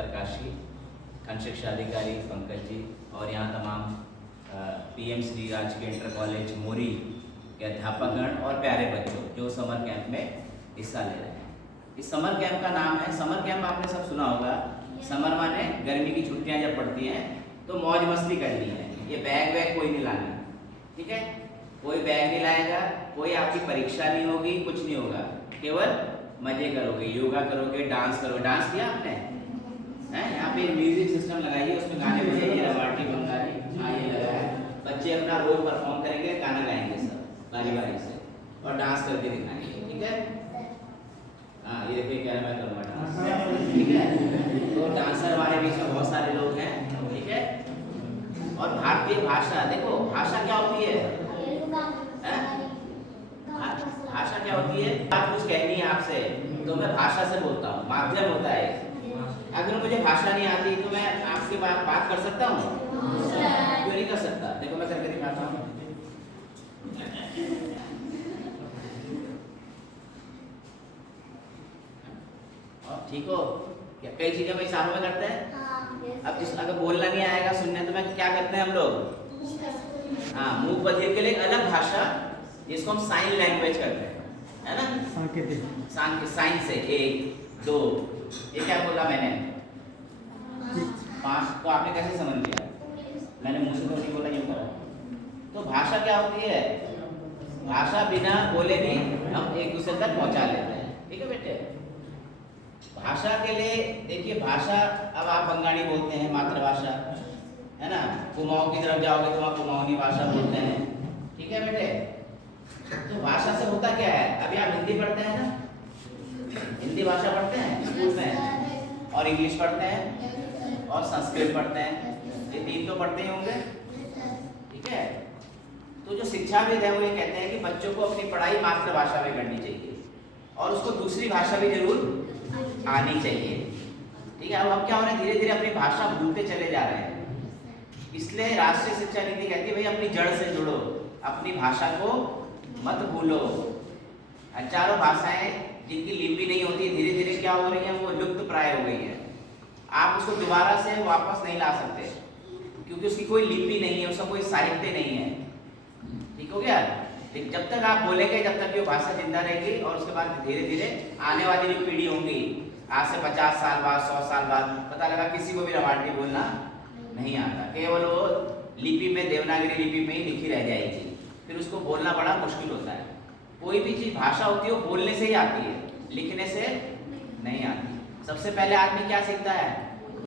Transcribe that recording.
उत्तरकाशी, खंड शिक्षा अधिकारी पंकज जी और यहाँ तमाम PM श्री राजकीय इंटर कॉलेज मोरी के अध्यापकगण और प्यारे बच्चों जो समर कैंप में हिस्सा ले रहे हैं। इस समर कैंप का नाम है समर कैंप। आपने सब सुना होगा, समर माने गर्मी की छुट्टियां जब पड़ती हैं तो मौज मस्ती करनी है। ये बैग वैग कोई नहीं लाना, ठीक है? कोई बैग नहीं लाएगा, कोई आपकी परीक्षा नहीं होगी, कुछ नहीं होगा, केवल मजे करोगे, योगा करोगे, डांस करोगे। डांस किया आपने? यहाँ पे म्यूजिक सिस्टम लगाइए, उसमें गाने बजाइए, रवाटी बंगाली आइए लगा है। बच्चे अपना रोल परफॉर्म करेंगे, गाना गाएंगे सब बारी बारी से और डांस करके दिखाएंगे, ठीक है? हाँ, ये देखिए क्या मैं करूँगा डांस, ठीक है? तो डांसर हमारे बीच में बहुत सारे लोग हैं, ठीक है? और भारतीय भाषा, देखो भाषा क्या होती है? भाषा क्या होती है? बात कुछ कहनी है आपसे तो मैं भाषा से बोलता हूँ, माध्यम होता है। अगर मुझे भाषा नहीं आती तो मैं आपसे बात कर सकता हूँ? क्यों नहीं कर सकता? देखो मैं करके दिखाता हूँ। ठीक हो क्या? कई चीजें हम इशारों में करते हैं। अब जिस अगर बोलना नहीं आएगा, सुनने, तो मैं क्या करते हैं हम लोग? हाँ, मुंह बधिर के लिए एक अलग भाषा जिसको हम साइन लैंग्वेज करते हैं, है ना? साइन से 1 2, ये क्या बोला मैंने? 5 तो आपने कैसे समझ लिया? मैंने मुंह से तो नहीं बोला, ये बोला। तो भाषा क्या होती है? भाषा बिना बोले भी हम एक दूसरे तक पहुंचा लेते हैं, ठीक है बेटे? भाषा के लिए देखिए, भाषा अब आप बंगाली बोलते हैं, मातृभाषा है ना? कुमाऊं की तरफ जाओगे तो वहाँ कुमाऊनी भाषा बोलते हैं, ठीक है बेटे? तो भाषा से होता क्या है? अभी आप हिंदी पढ़ते हैं ना, हिंदी भाषा पढ़ते हैं स्कूल में, और इंग्लिश पढ़ते हैं और संस्कृत पढ़ते हैं, ये 3 तो पढ़ते ही होंगे, ठीक है? तो जो शिक्षाविद है वो ये कहते हैं कि बच्चों को अपनी पढ़ाई मातृभाषा में करनी चाहिए और उसको दूसरी भाषा भी जरूर आनी चाहिए, ठीक है? अब हम क्या हो रहे हैं, धीरे धीरे अपनी भाषा भूलते चले जा रहे हैं। इसलिए राष्ट्रीय शिक्षा नीति कहती है भाई अपनी जड़ से जुड़ो, अपनी भाषा को मत भूलो। हजारों भाषाएं जिनकी लिपि नहीं होती, धीरे धीरे क्या हो रही है, वो लुप्त प्राय हो गई है। आप उसको दोबारा से वापस नहीं ला सकते क्योंकि उसकी कोई लिपि नहीं है, उसका कोई साहित्य नहीं है, ठीक हो गया? लेकिन जब तक आप बोलेंगे, जब तक ये भाषा जिंदा रहेगी और उसके बाद धीरे धीरे आने वाली जो पीढ़ी होंगी, आज से 50 साल बाद, 100 साल बाद, पता लगा किसी को भी रवाटी बोलना नहीं आता, केवल वो लिपि में, देवनागरी लिपि में ही लिखी रह जाएगी, फिर उसको बोलना बड़ा मुश्किल होता है। कोई भी चीज भाषा होती है वो बोलने से ही आती है, लिखने से नहीं आती। सबसे पहले आदमी क्या सीखता है?